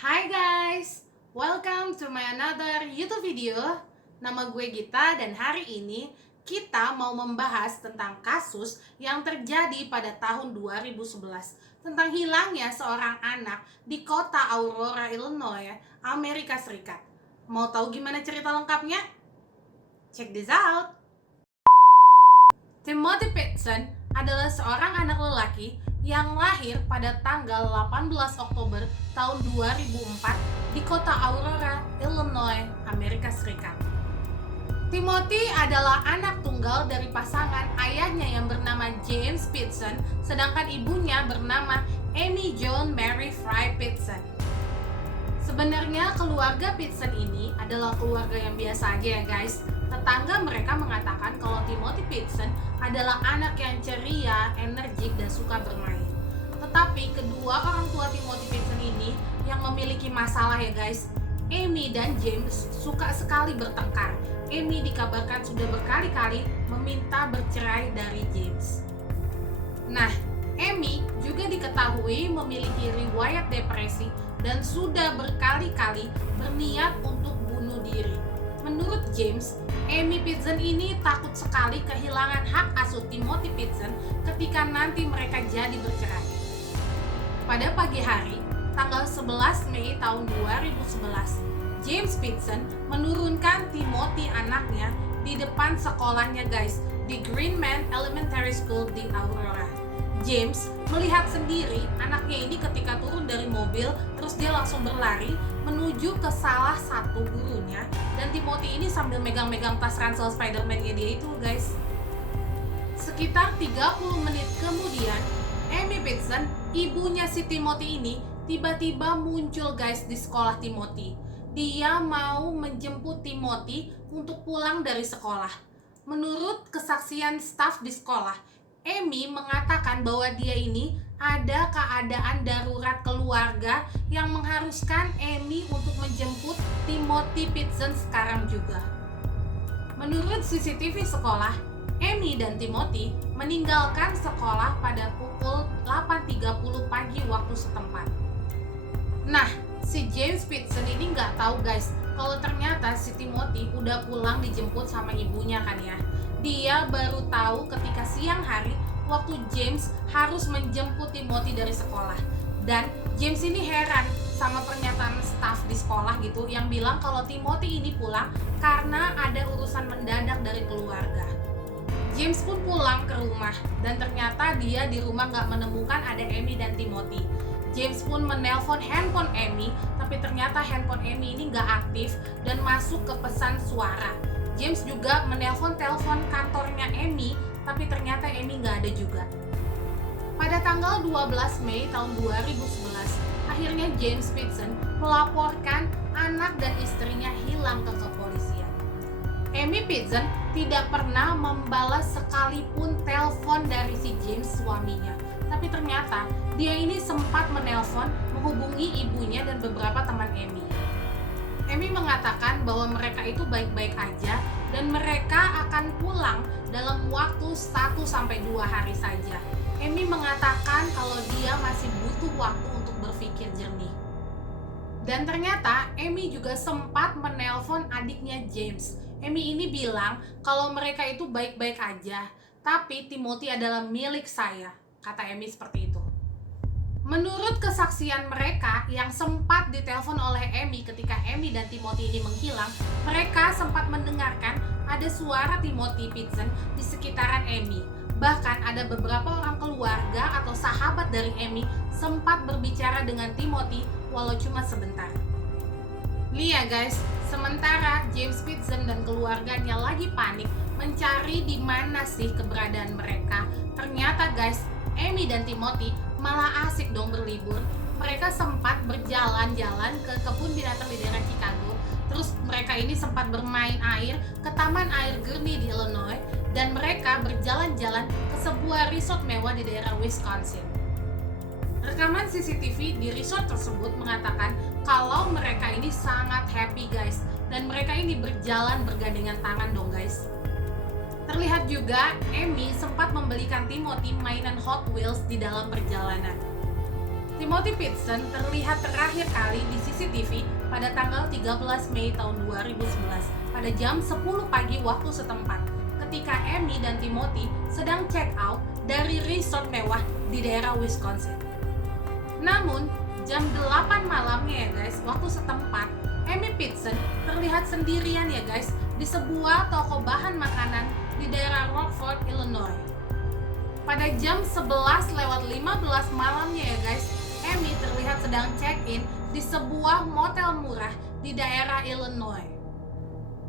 Hai guys, welcome to my another YouTube video. Nama gue Gita dan hari ini kita mau membahas tentang kasus yang terjadi pada tahun 2011 tentang hilangnya seorang anak di kota Aurora, Illinois, Amerika Serikat. Mau tahu gimana cerita lengkapnya? Check this out. Timothy Pitson adalah seorang anak lelaki yang lahir pada tanggal 18 Oktober tahun 2004 di kota Aurora, Illinois, Amerika Serikat. Timothy adalah anak tunggal dari pasangan ayahnya yang bernama James Pitson, sedangkan ibunya bernama Amy Joan Mary Fry Pitson. Sebenarnya keluarga Pitson ini adalah keluarga yang biasa aja ya guys. Tetangga mereka mengatakan kalau Timothy Pitson adalah anak yang ceria, energik, dan suka bermain. Tetapi kedua orang tua Timothy Pitson ini yang memiliki masalah ya guys. Amy dan James suka sekali bertengkar. Amy dikabarkan sudah berkali-kali meminta bercerai dari James. Nah, Amy juga diketahui memiliki riwayat depresi dan sudah berkali-kali berniat untuk bunuh diri. Menurut James, Amy Pitson ini takut sekali kehilangan hak asuh Timothy Pitson ketika nanti mereka jadi bercerai. Pada pagi hari, tanggal 11 Mei tahun 2011, James Pitson menurunkan Timothy anaknya di depan sekolahnya guys, di Greenman Elementary School di Aurora. James melihat sendiri anaknya ini ketika turun dari mobil, terus dia langsung berlari menuju ke salah satu gurunya, dan Timothy ini sambil megang-megang tas ransel Spider-Man-nya dia itu guys. Sekitar 30 menit kemudian, Amy Pitson, ibunya si Timothy ini, tiba-tiba muncul guys di sekolah Timothy. Dia mau menjemput Timothy untuk pulang dari sekolah. Menurut kesaksian staf di sekolah, Amy mengatakan bahwa dia ini ada keadaan darurat keluarga yang mengharuskan Amy untuk menjemput Timothy Pitson sekarang juga. Menurut CCTV sekolah, Amy dan Timothy meninggalkan sekolah pada pukul 8.30 pagi waktu setempat. Nah, si James Pitson ini nggak tahu guys, kalau ternyata si Timothy udah pulang dijemput sama ibunya kan ya. Dia baru tahu ketika siang hari waktu James harus menjemput Timothy dari sekolah. Dan James ini heran sama pernyataan staf di sekolah gitu yang bilang kalau Timothy ini pulang karena ada urusan mendadak dari keluarga. James pun pulang ke rumah dan ternyata dia di rumah nggak menemukan ada Amy dan Timothy. James pun menelpon handphone Amy, tapi ternyata handphone Amy ini nggak aktif dan masuk ke pesan suara. James juga menelpon telepon kantornya Amy, tapi ternyata Amy nggak ada juga. Pada tanggal 12 Mei tahun 2011, akhirnya James Pitson melaporkan anak dan istrinya hilang ke kepolisian. Amy Pitson tidak pernah membalas sekalipun telepon dari si James suaminya. Tapi ternyata dia ini sempat menelpon menghubungi ibunya dan beberapa teman Amy. Amy mengatakan bahwa mereka itu baik-baik aja dan mereka akan pulang dalam waktu 1-2 hari saja. Amy mengatakan kalau dia masih butuh waktu untuk berpikir jernih. Dan ternyata Amy juga sempat menelpon adiknya James. Amy ini bilang kalau mereka itu baik-baik aja, tapi Timothy adalah milik saya, kata Amy seperti itu. Menurut kesaksian mereka yang sempat ditelepon oleh Amy ketika Amy dan Timothy ini menghilang, mereka sempat mendengarkan ada suara Timothy Pitson di sekitaran Amy. Bahkan ada beberapa orang keluarga atau sahabat dari Amy sempat berbicara dengan Timothy walau cuma sebentar. Lihat guys, sementara James Pitson dan keluarganya lagi panik mencari di mana sih keberadaan mereka, ternyata guys, Amy dan Timothy malah asik dong berlibur. Mereka sempat berjalan-jalan ke kebun binatang di daerah Chicago. Terus mereka ini sempat bermain air ke taman air Gurney di Illinois. Dan mereka berjalan-jalan ke sebuah resort mewah di daerah Wisconsin. Rekaman CCTV di resort tersebut mengatakan kalau mereka ini sangat happy guys. Dan mereka ini berjalan bergandengan tangan dong guys. Terlihat juga Amy sempat membelikan Timothy mainan Hot Wheels di dalam perjalanan. Timothy Pitson terlihat terakhir kali di CCTV pada tanggal 13 Mei tahun 2011 pada jam 10 pagi waktu setempat ketika Amy dan Timothy sedang check out dari resort mewah di daerah Wisconsin. Namun, jam 8 malamnya ya guys, waktu setempat, Amy Pitson terlihat sendirian ya guys di sebuah toko bahan makanan di daerah Rockford, Illinois. Pada jam 11:15 malamnya ya guys, Amy terlihat sedang check-in di sebuah motel murah di daerah Illinois.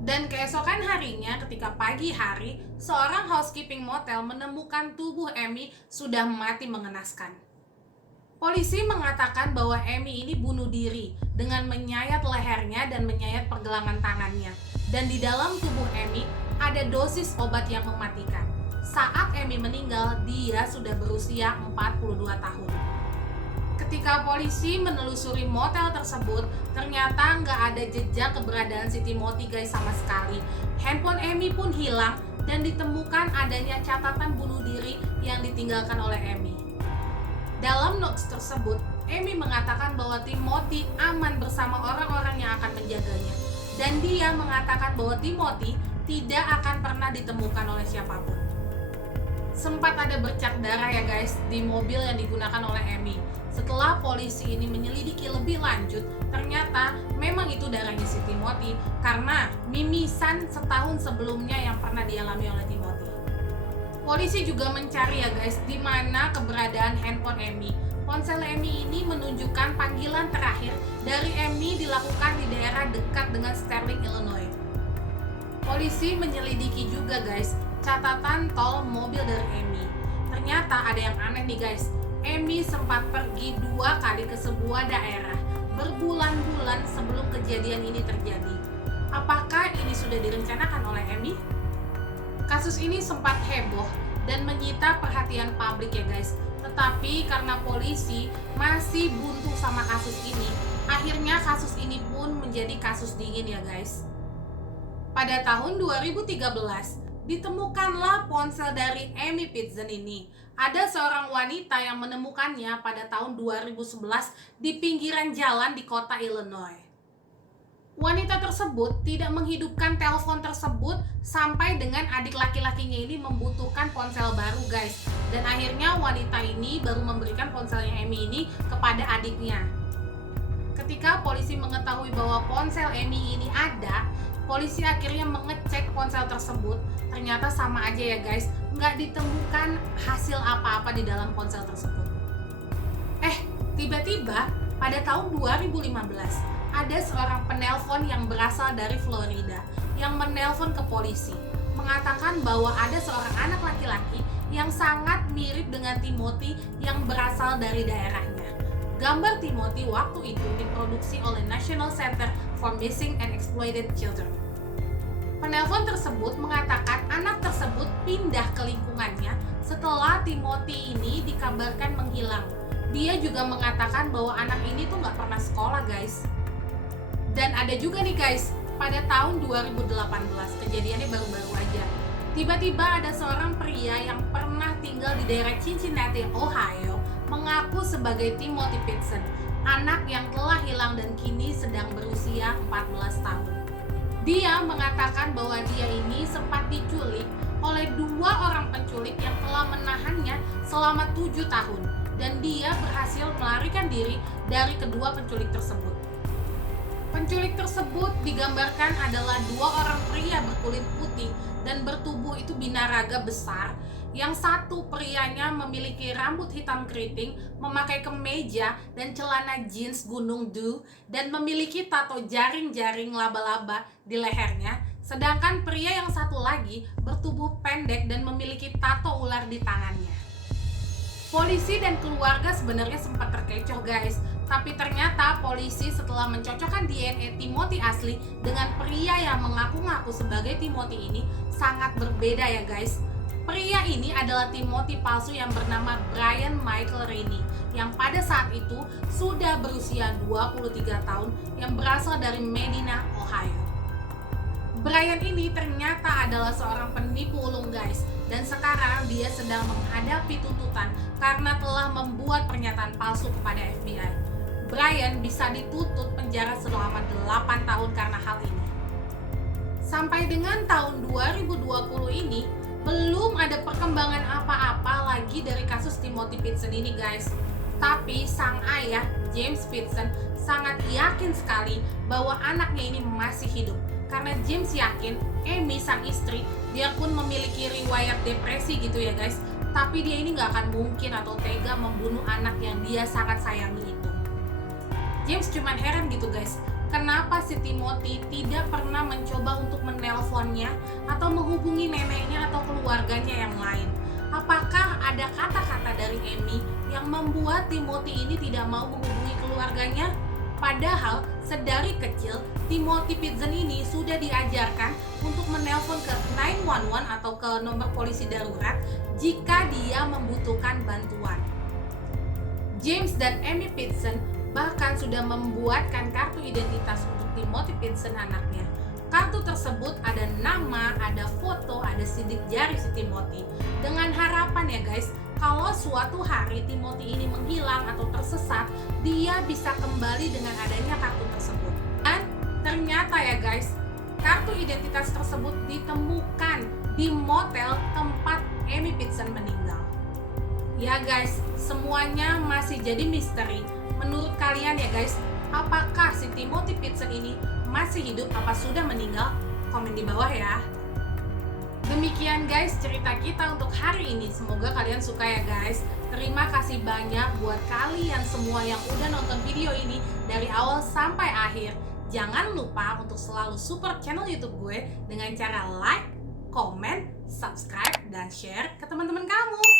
Dan keesokan harinya ketika pagi hari, seorang housekeeping motel menemukan tubuh Amy sudah mati mengenaskan. Polisi mengatakan bahwa Amy ini bunuh diri dengan menyayat lehernya dan menyayat pergelangan tangannya. Dan di dalam tubuh Amy ada dosis obat yang mematikan. Saat Amy meninggal, dia sudah berusia 42 tahun. Ketika polisi menelusuri motel tersebut, ternyata nggak ada jejak keberadaan si Timothy guys sama sekali. Handphone Amy pun hilang dan ditemukan adanya catatan bunuh diri yang ditinggalkan oleh Amy. Dalam notes tersebut, Amy mengatakan bahwa Timothy aman bersama orang-orang yang akan menjaganya. Dan dia mengatakan bahwa Timothy tidak akan pernah ditemukan oleh siapapun. Sempat ada bercak darah ya guys di mobil yang digunakan oleh Amy. Setelah polisi ini menyelidiki lebih lanjut, ternyata memang itu darahnya si Timothy karena mimisan setahun sebelumnya yang pernah dialami oleh Timothy. Polisi juga mencari ya guys di mana keberadaan handphone Amy. Ponsel Amy ini menunjukkan panggilan terakhir dari Amy dilakukan di daerah dekat dengan Sterling, Illinois. Polisi menyelidiki juga guys catatan tol mobil dari Amy. Ternyata ada yang aneh nih guys. Amy sempat pergi 2 kali ke sebuah daerah berbulan-bulan sebelum kejadian ini terjadi. Apakah ini sudah direncanakan oleh Amy? Kasus ini sempat heboh dan menyita perhatian publik ya guys. Tetapi karena polisi masih buntu sama kasus ini, akhirnya kasus ini pun menjadi kasus dingin ya guys. Pada tahun 2013, ditemukanlah ponsel dari Amy Pitson ini. Ada seorang wanita yang menemukannya pada tahun 2011 di pinggiran jalan di kota Illinois. Wanita tersebut tidak menghidupkan telepon tersebut sampai dengan adik laki-lakinya ini membutuhkan ponsel baru guys. Dan akhirnya wanita ini baru memberikan ponselnya Amy ini kepada adiknya. Ketika polisi mengetahui bahwa ponsel Amy ini ada, polisi akhirnya mengecek ponsel tersebut. Ternyata sama aja ya guys, nggak ditemukan hasil apa-apa di dalam ponsel tersebut. Tiba-tiba pada tahun 2015 ada seorang penelpon yang berasal dari Florida yang menelpon ke polisi mengatakan bahwa ada seorang anak laki-laki yang sangat mirip dengan Timothy yang berasal dari daerahnya. Gambar Timothy waktu itu diproduksi oleh National Center for Missing and Exploited Children. Penelpon tersebut mengatakan anak tersebut pindah ke lingkungannya setelah Timothy ini dikabarkan menghilang. Dia juga mengatakan bahwa anak ini tuh nggak pernah sekolah guys. Dan ada juga nih guys, pada tahun 2018, kejadiannya baru-baru aja. Tiba-tiba ada seorang pria yang pernah tinggal di daerah Cincinnati, Ohio, mengaku sebagai Timothy Pitson, anak yang telah hilang dan kini sedang berusia 14 tahun. Dia mengatakan bahwa dia ini sempat diculik oleh 2 orang penculik yang telah menahannya selama 7 tahun dan dia berhasil melarikan diri dari kedua penculik tersebut. Penculik tersebut digambarkan adalah 2 orang pria berkulit putih dan bertubuh itu binaraga besar. Yang satu prianya memiliki rambut hitam keriting, memakai kemeja dan celana jeans Gunung Dew, dan memiliki tato jaring-jaring laba-laba di lehernya. Sedangkan pria yang satu lagi bertubuh pendek dan memiliki tato ular di tangannya. Polisi dan keluarga sebenarnya sempat terkecoh guys, tapi ternyata polisi setelah mencocokkan DNA Timothy asli dengan pria yang mengaku-ngaku sebagai Timothy ini sangat berbeda ya guys. Pria ini adalah Timothy palsu yang bernama Brian Michael Rainey yang pada saat itu sudah berusia 23 tahun yang berasal dari Medina, Ohio. Brian ini ternyata adalah adalah seorang penipu ulung guys, dan sekarang dia sedang menghadapi tuntutan karena telah membuat pernyataan palsu kepada FBI. Brian bisa dituntut penjara selama 8 tahun karena hal ini. Sampai dengan tahun 2020 ini, belum ada perkembangan apa-apa lagi dari kasus Timothy Pitson ini guys. Tapi sang ayah, James Pitson, sangat yakin sekali bahwa anaknya ini masih hidup. Karena James yakin Amy sang istri, biarpun memiliki riwayat depresi gitu ya guys, tapi dia ini gak akan mungkin atau tega membunuh anak yang dia sangat sayangi itu. James cuman heran gitu guys, kenapa si Timothy tidak pernah mencoba untuk menelponnya atau menghubungi neneknya atau keluarganya yang lain. Apakah ada kata-kata dari Amy yang membuat Timothy ini tidak mau menghubungi keluarganya? Padahal sedari kecil Timothy Pitson ini sudah diajarkan untuk menelpon ke 911 atau ke nomor polisi darurat jika dia membutuhkan bantuan. James dan Amy Pitson bahkan sudah membuatkan kartu identitas untuk Timothy Pitson anaknya. Kartu tersebut ada nama, ada foto, ada sidik jari si Timothy. Dengan harapan ya guys, kalau suatu hari Timothy ini menghilang atau tersesat, dia bisa kembali dengan adanya kartu tersebut. Dan ternyata ya guys, kartu identitas tersebut ditemukan di motel tempat Amy Pitson meninggal. Ya guys, semuanya masih jadi misteri. Menurut kalian ya guys, apakah si Timothy Pitson ini masih hidup apa sudah meninggal? Komen di bawah ya. Demikian guys cerita kita untuk hari ini. Semoga kalian suka ya guys. Terima kasih banyak buat kalian semua yang udah nonton video ini dari awal sampai akhir. Jangan lupa untuk selalu support channel YouTube gue dengan cara like, comment, subscribe, dan share ke teman-teman kamu.